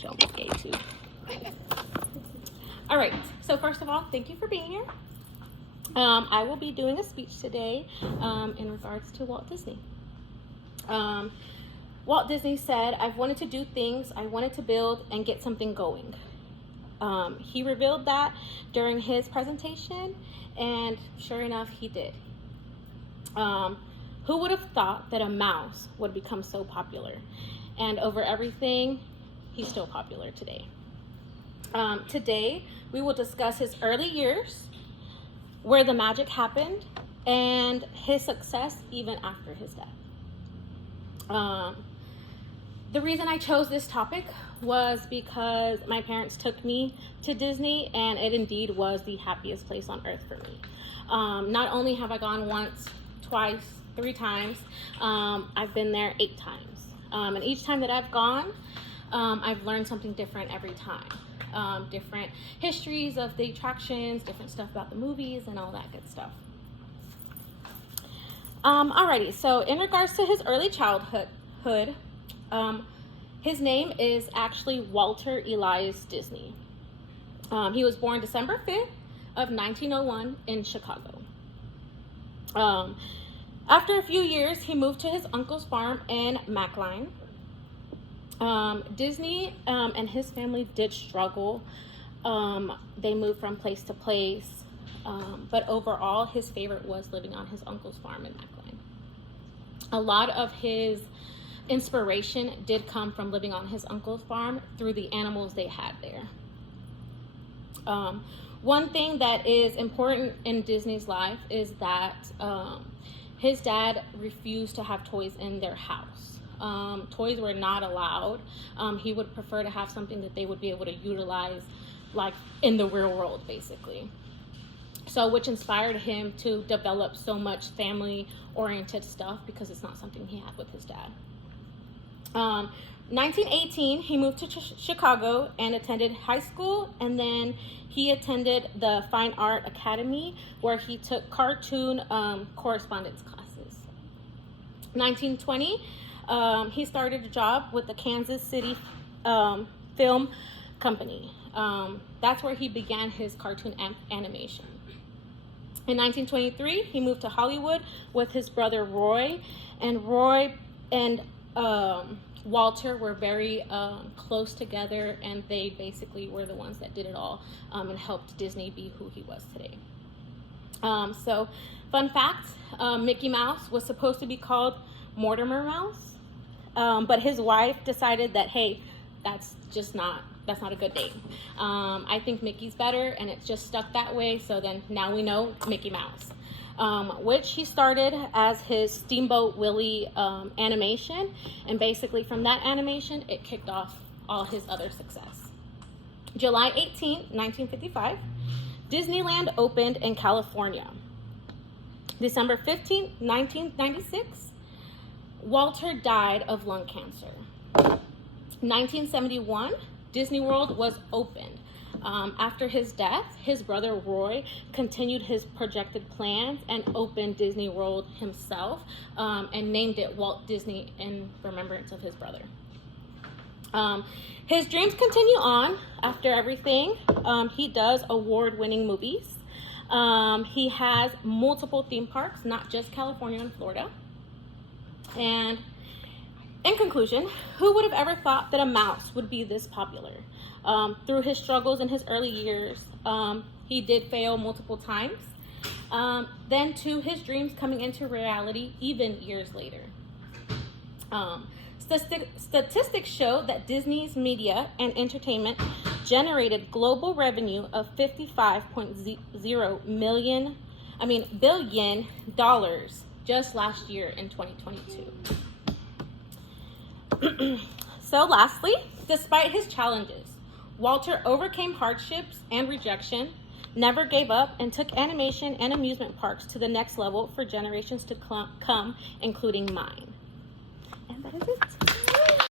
Show me gay too. All right, so first of all, thank you for being here. I will be doing a speech today in regards to Walt Disney. Walt Disney said, "I've wanted to do things, I wanted to build and get something going." He revealed that during his presentation, and sure enough, he did. Who would have thought that a mouse would become so popular? And over everything, he's still popular today. Today, we will discuss his early years, where the magic happened, and his success even after his death. The reason I chose this topic was because my parents took me to Disney, and it indeed was the happiest place on earth for me. Not only have I gone once, twice, 3 times, I've been there 8 times. And each time that I've gone, I've learned something different every time. Different histories of the attractions, different stuff about the movies, and all that good stuff. Alrighty, so in regards to his early childhood, his name is actually Walter Elias Disney. He was born December 5th of 1901 in Chicago. After a few years, he moved to his uncle's farm in Mackline. Disney and his family did struggle. They moved from place to place, but overall, his favorite was living on his uncle's farm in Mackline. A lot of his inspiration did come from living on his uncle's farm through the animals they had there. One thing that is important in Disney's life is that his dad refused to have toys in their house. Toys were not allowed. He would prefer to have something that they would be able to utilize like in the real world, basically. So which inspired him to develop so much family-oriented stuff because it's not something he had with his dad. 1918, he moved to Chicago and attended high school, and then he attended the Fine Art Academy where he took cartoon correspondence classes. 1920, he started a job with the Kansas City Film Company. That's where he began his cartoon animation. In 1923, he moved to Hollywood with his brother Roy, and Walter were very close together, and they basically were the ones that did it all and helped Disney be who he was today. So, fun fact, Mickey Mouse was supposed to be called Mortimer Mouse, but his wife decided that, hey, that's not a good name. I think Mickey's better, and it just stuck that way, so then now we know Mickey Mouse. Which he started as his Steamboat Willie animation, and basically from that animation, it kicked off all his other success. July 18, 1955, Disneyland opened in California. December 15, 1996, Walter died of lung cancer. 1971, Disney World was opened. After his death, his brother Roy continued his projected plans and opened Disney World himself and named it Walt Disney in remembrance of his brother. His dreams continue on after everything. He does award-winning movies. He has multiple theme parks, not just California and Florida. And in conclusion, who would have ever thought that a mouse would be this popular? Through his struggles in his early years, he did fail multiple times. Then to his dreams coming into reality even years later. Statistics show that Disney's media and entertainment generated global revenue of $55.0 billion just last year in 2022. So lastly, despite his challenges, Walter overcame hardships and rejection, never gave up, and took animation and amusement parks to the next level for generations to come, including mine. And that is it.